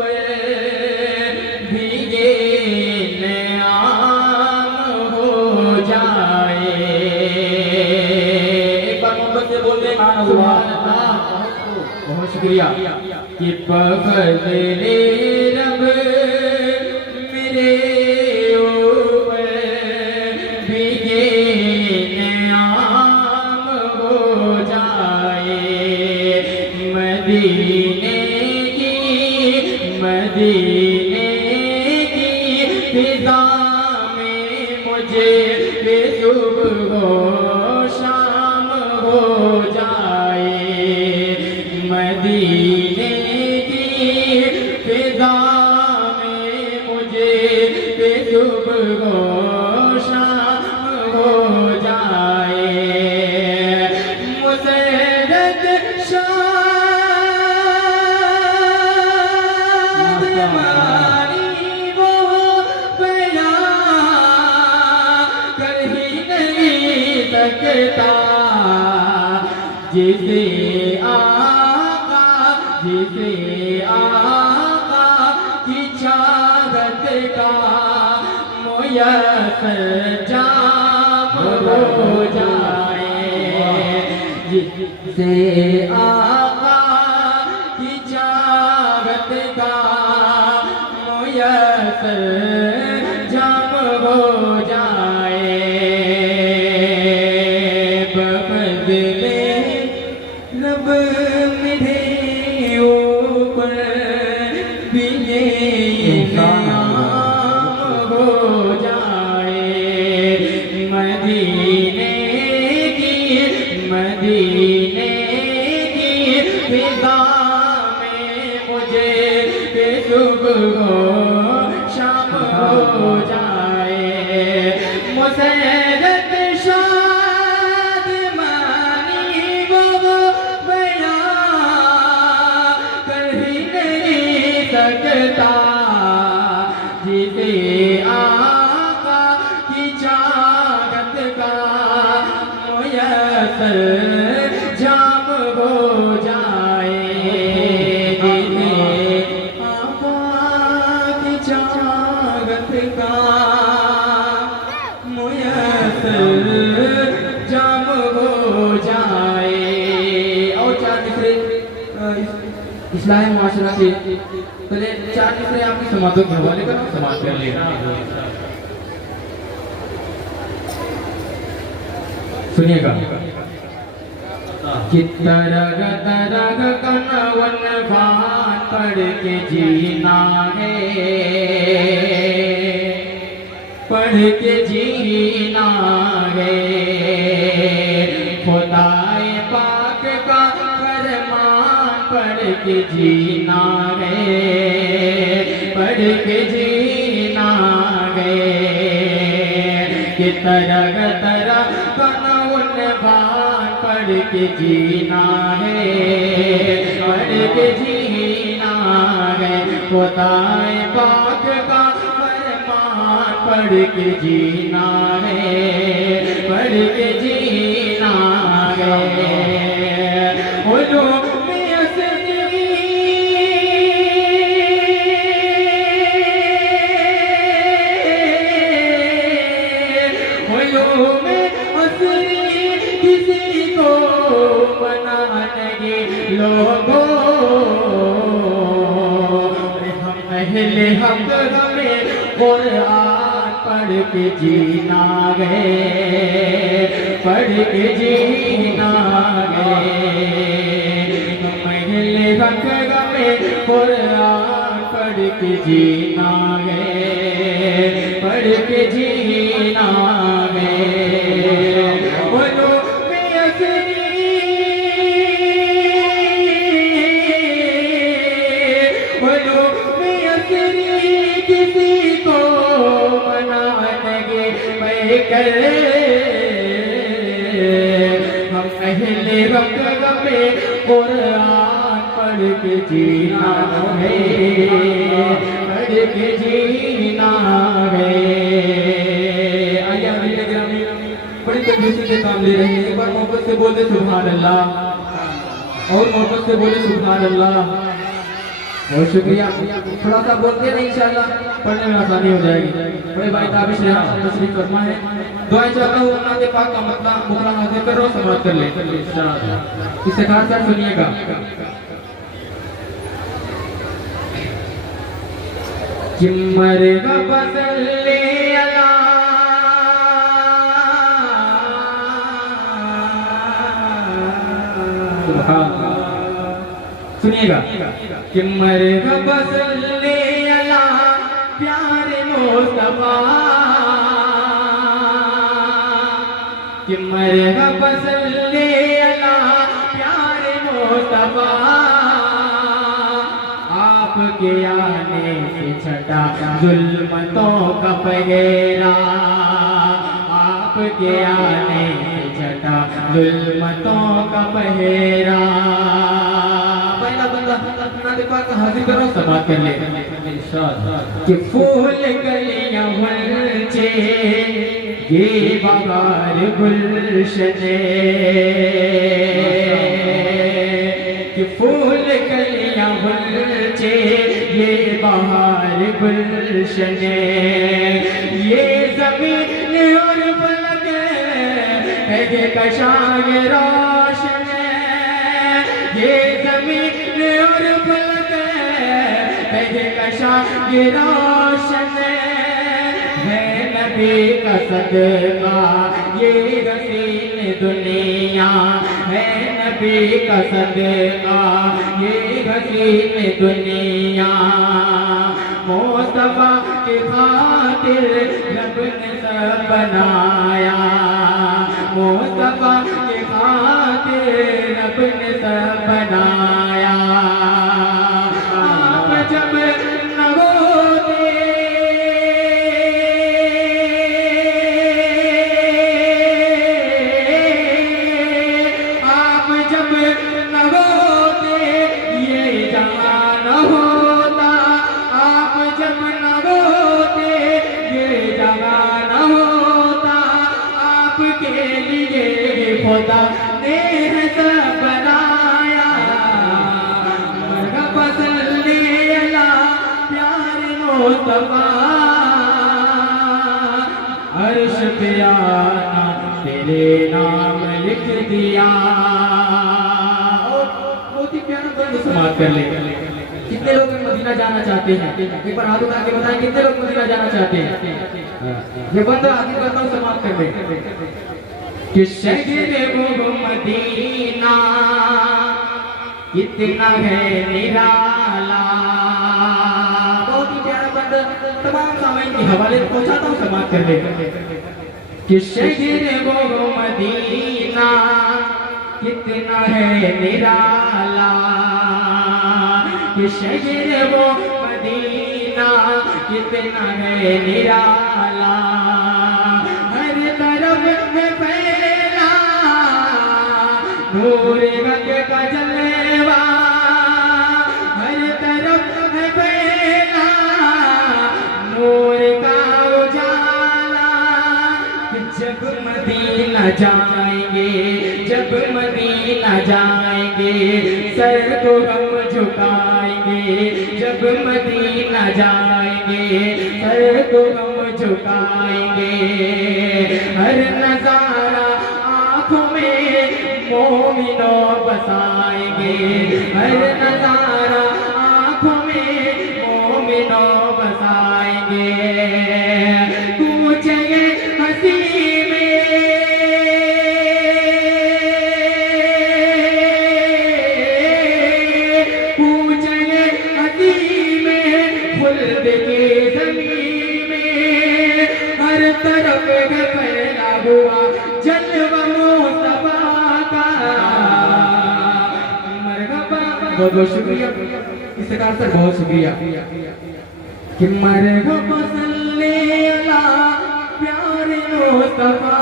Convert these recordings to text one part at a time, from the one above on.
ऊपर भीगे नाम हो जाए। एक बार मोहब्बत से बोल दे सुभान अल्लाह। बहुत शुक्रिया। कि बदले रब मेरे ऊपर भीगे नाम हो जाए। मदीने की फिजा में मुझे सुबह शाम हो जाए। मदीने की फिजा में मुझे सुबह शाम हो जाए। मुसरत जिसे आका की चाहत का मुयस्सर जाम हो जाए। जिसे आका की चाहत का मुयस्सर जाम हो जाए। रब मेरे ऊपर भीगे नाम हो जाए। मदीने की फिजा में मुझे सुबह शाम हो जाए। मुसरत जिसे आका की चाहत का मुयस्सर जाम हो जाए। जिसे आका की चाहत का मुयस्सर जाम हो जाए। और चार तीसरे इस्लाही माशरा से पहले चार तीसरे आपकी समाधों के हवाले कर समाज कर ले। सुनिएगा। तरग तरग कनवन भान पढ़ के जीना है। पढ़ के जीना है। खुदाए पाक का फरमान पढ़ के जीना है। पढ़ के जीना है। कि तरग तरग कनवन भान पढ़ के जीना है। पढ़ के जीना है। खुदाए पाक का फरमान पढ़ के जीना है। पढ़ के जीना है। किसी को बनाने लोगों हम पहले हम में कुरान पढ़ के जीना गए। पढ़ के जीना गए। पहले वक्त में कुरान पढ़ के जीना गए। पढ़ के जीना गए। किसी को बनाने हम पहले वक्त में कुरान पढ़ के जीना है। पढ़ के जीना है। आइए बड़ी तकलीफ से काम ले रहे हैं। एक बार मोहब्बत से बोले सुभान अल्लाह। और मोहब्बत से बोले सुभान अल्लाह। बहुत शुक्रिया। थोड़ा सा बोलते हैं इंशाल्लाह पढ़ने में आसानी हो जाएगी। बड़े भाई ताबिश तशरीफ फरमा है। दुआएं चाहता हूँ अल्लाह के पाक का मतलब मुकरा हाजिर करो, समाप्त कर ले। इससे खास कर सुनिएगा। कि मरेगा बसले अला सुनिएगा। कि मरेगा बसले अला प्यारे मुस्तफा, कि मरेगा बसले अला प्यारे मुस्तफा, आपके आने से छटा जुल्मतों का पहेरा, आपके आने से छटा जुल्मतों का पहेरा। पहला बंदा अपना दिमाग का हाजिर करो, समाप्त कर ले। कि फूल कलियां मुरझे ये बहार गुलशने, कि फूल कलियां मुरझे ये बहार गुलशने, ये ज़मीन और फलक है ये कशांग रोशन, ये ज़मीन और फलक है ये कशांग रोशन, है नबी का सदका ये हसीन दुनिया, है नबी का सदका ये हसीन दुनिया। मुस्तफा की खातिर रब ने सब बनाया, मुस्तफा की खातिर रब ने सब बनाया। आप जब न होते, आप जब न होते ये जहान होता, आप जब न होते ये जहान होता, आपके लिए खुदा ने सब बनाया। मरहबा सल्ली अला प्यारे मुस्तफा, अर्श पे आना तेरे नाम लिख दिया। बहुत ही प्यारा बंद समाप्त कर ले। कितने लोग मदीना जाना चाहते हैं? एक बार हाथ उठा के बताएं कितने लोग मदीना जाना चाहते हैं? ये बंदा आगे करता हूँ, समाप्त कर ले। कि शहर वो मदीना कितना है निराला। बहुत ही प्यारा बंदा तमाम सामाइन के हवाले पहुंचाता हूँ, समाप्त कर ले। कि शहर वो मदीना कितना है निराला, कि शहर वो मदीना कितना है निराला, हर तरफ में फैला नूर हक का जलवा, हर तरफ में फैला नूर का उजाला। जब मदीना जाएंगे, जब मदीना जाएंगे सर को हम झुकाएंगे, जब मदीना जाएंगे सर को हम झुकाएंगे। हर नजारा आँखों में मोमिनों बसाएंगे, हर नजारा आँखों में मोमिनों बसाएंगे। पूछे हंसी तरफ है फैला हुआ जलवा मुस्तफा का। मरहबा, बहुत बहुत शुक्रिया इस सरकार सर, बहुत शुक्रिया। कि मरहबा सल्ले अला प्यारे मुस्तफा,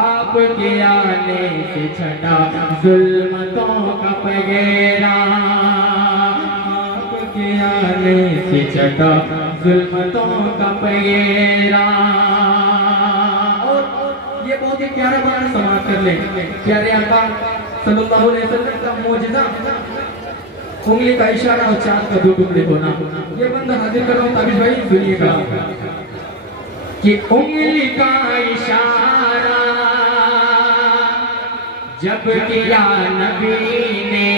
आपके आने से छटा जुल्मतों का पगेरा, आपके आने से छटा जुल्मतों का पगेरा। और ये बहुत ही प्यारा बात समाप्त कर ले। प्यारे आका सल्लल्लाहु अलैहि वसल्लम का मौजज़ा उंगली का इशारा और चांद का दो टुकड़े होना। ये बंदा हाजिर कर रहा हूँ ताबिश भाई सुनिएगा कि उंगली का इशारा जब किया नबी ने,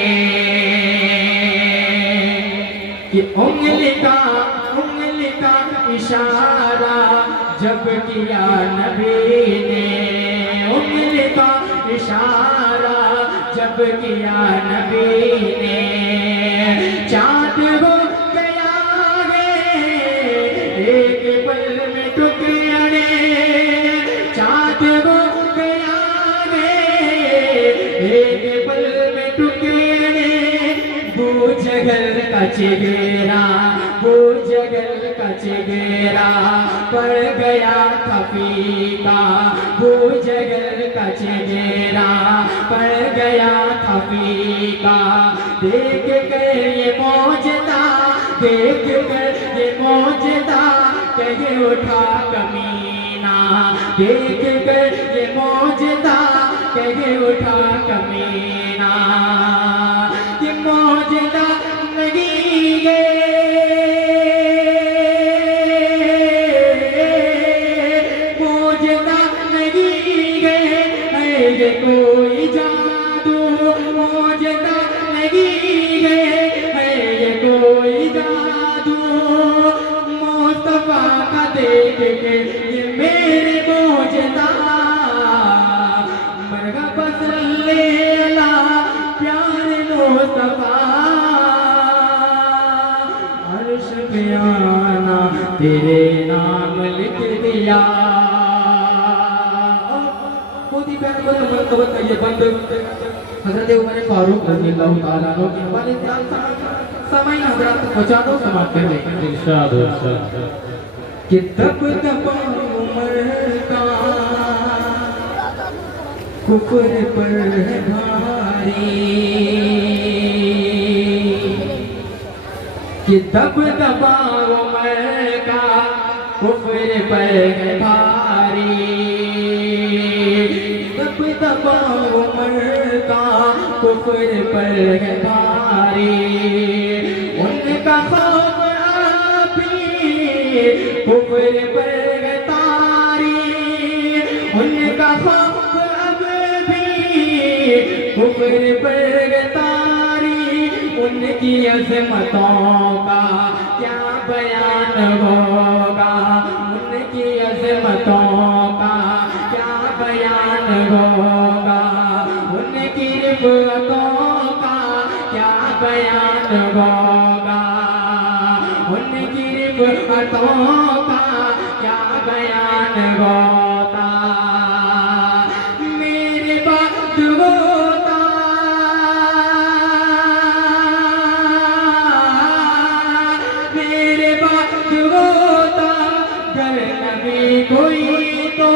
कि उंगली का इशारा जब किया नबी ने, उंगली का इशारा जब किया नबी ने, चाँद हो गया है एक पल में टुकड़े, चाँद हो गया है एक पल में टुकड़े, बूझ गल का चेहरा, बूझ गल का चेहरा पड़ गया था फीका, बूझ गल का चेहरा पड़ गया था फीका, देख कर ये मौजदा, देख कर ये मौजदा कहे उठा कमीना, देख कर ये मौजदा कहे उठा कमीना, ये मौजदा नहीं गए, मौजदा नहीं गए, ये कोई जादू, मौजदा नहीं गए, ये कोई जादू, मुस्तफा का देख के ये मेरे मौजदा, मरहबा सल्ले अला प्यारे मुस्तफा, अर्श पे आना तेरे नाम लिख दिया। बहुत ही प्यारा मरतबत का ये बंद हज़रत उमर फारूक रज़ियल्लाहु ताला अन्हु के हवाले से सामाईन हज़रात पहुंचा दो, समाप्त कर दें इरशाद कि तब उमर का कुफर पर है भारी, कि तब उमर का कुफर पर है भारी, तब उमर का कुफर पर है भारी, उनका खौफ अभी कुफर पर है तारी, उनका खौफ अब भी कुफर पर है तारी, उनकी अज़मतों का क्या बयान होगा, उनकी अज़मतों का क्या बयान होगा, उनकी रिफ़अतों का क्या बयान होगा, उनकी रिफ़अतों का क्या बयान होगा, मेरे बात होता, मेरे बात होता घर नबी कोई तो,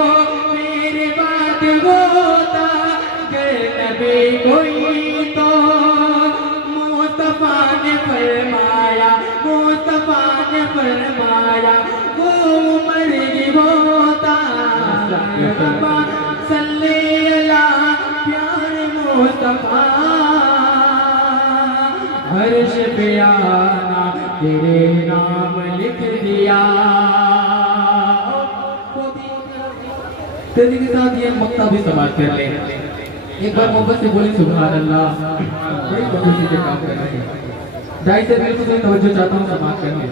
मेरे बात होता घर नबी कोई तो, मुस्तफा ने फरमाया, मुस्तफा ने फरमाया वो उमर की होता, मरहबा सल्ले अला प्यारे मुस्तफा, अर्श पे आना तेरे नाम लिख दिया। तेजी के साथ ये मक्ता भी समाप्त कर ले, एक बार मोहब्बत से बोले सुभान अल्लाह, बड़ी बहुत से काम कर रहे हैं, दाई से बिल्कुल से तवज्जो चाहता हूँ समाप्त करने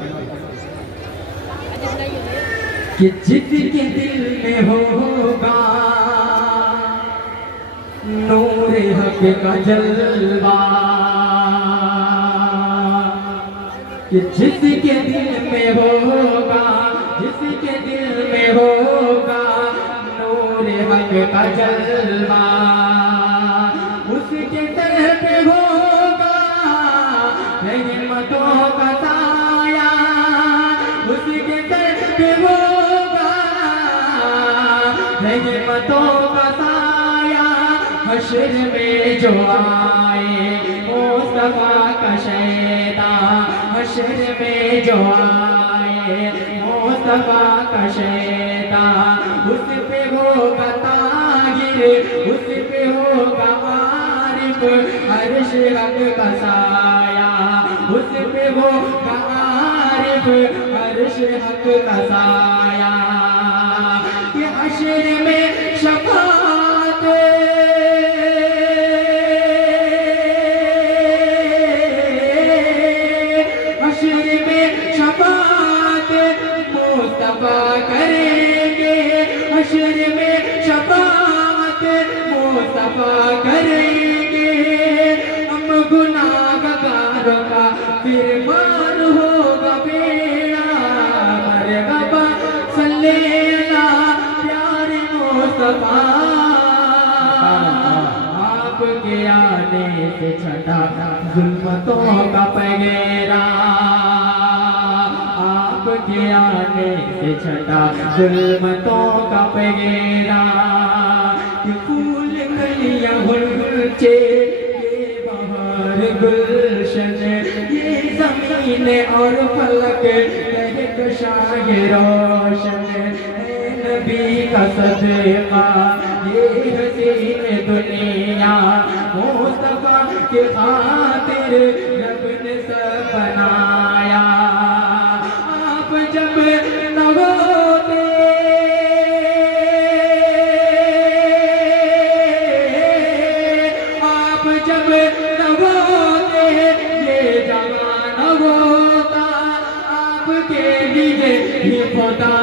कि जिसके दिल में होगा नूर हक का जलवा, कि जिसके दिल में होगा, जिसके दिल में होगा नूर हक का जलवा, उसके सर पे होगा रहमतों का साया, उसके सर पे होगा रहमतों का साया, हश्र में जो आए मुस्तफा का शैदा, हश्र में जो आए मुस्तफा का शैदा, उस पे होगा ताहिर, उस पे होगा आरिफ, अर्श हक का साया, वारिफ अर्श हक का साया, कि हश्र में शफाअत मुस्तफा करेंगे, हश्र में शफाअत मुस्तफा करेंगे। हम गुनाहगारों का फिर मार होगा बेड़ा, मरहबा सल्ले अला प्यारे मुस्तफा। आपके आने से छटा जुल्मतों का पगेरा, आपके आने से छटा जुल्मतों का पगेरा। ये फूल कलियां गुलचे, ये बहार गुलशन, ये ज़मीन और फलक कहकशाए रोशन। नबी का सदका ये हसीन दुनिया, मुस्तफा के खातिर रब ने सब बनाया। आप जब न होते, आप जब न होते, ये जमाना होता। आपके लिए ही खुदा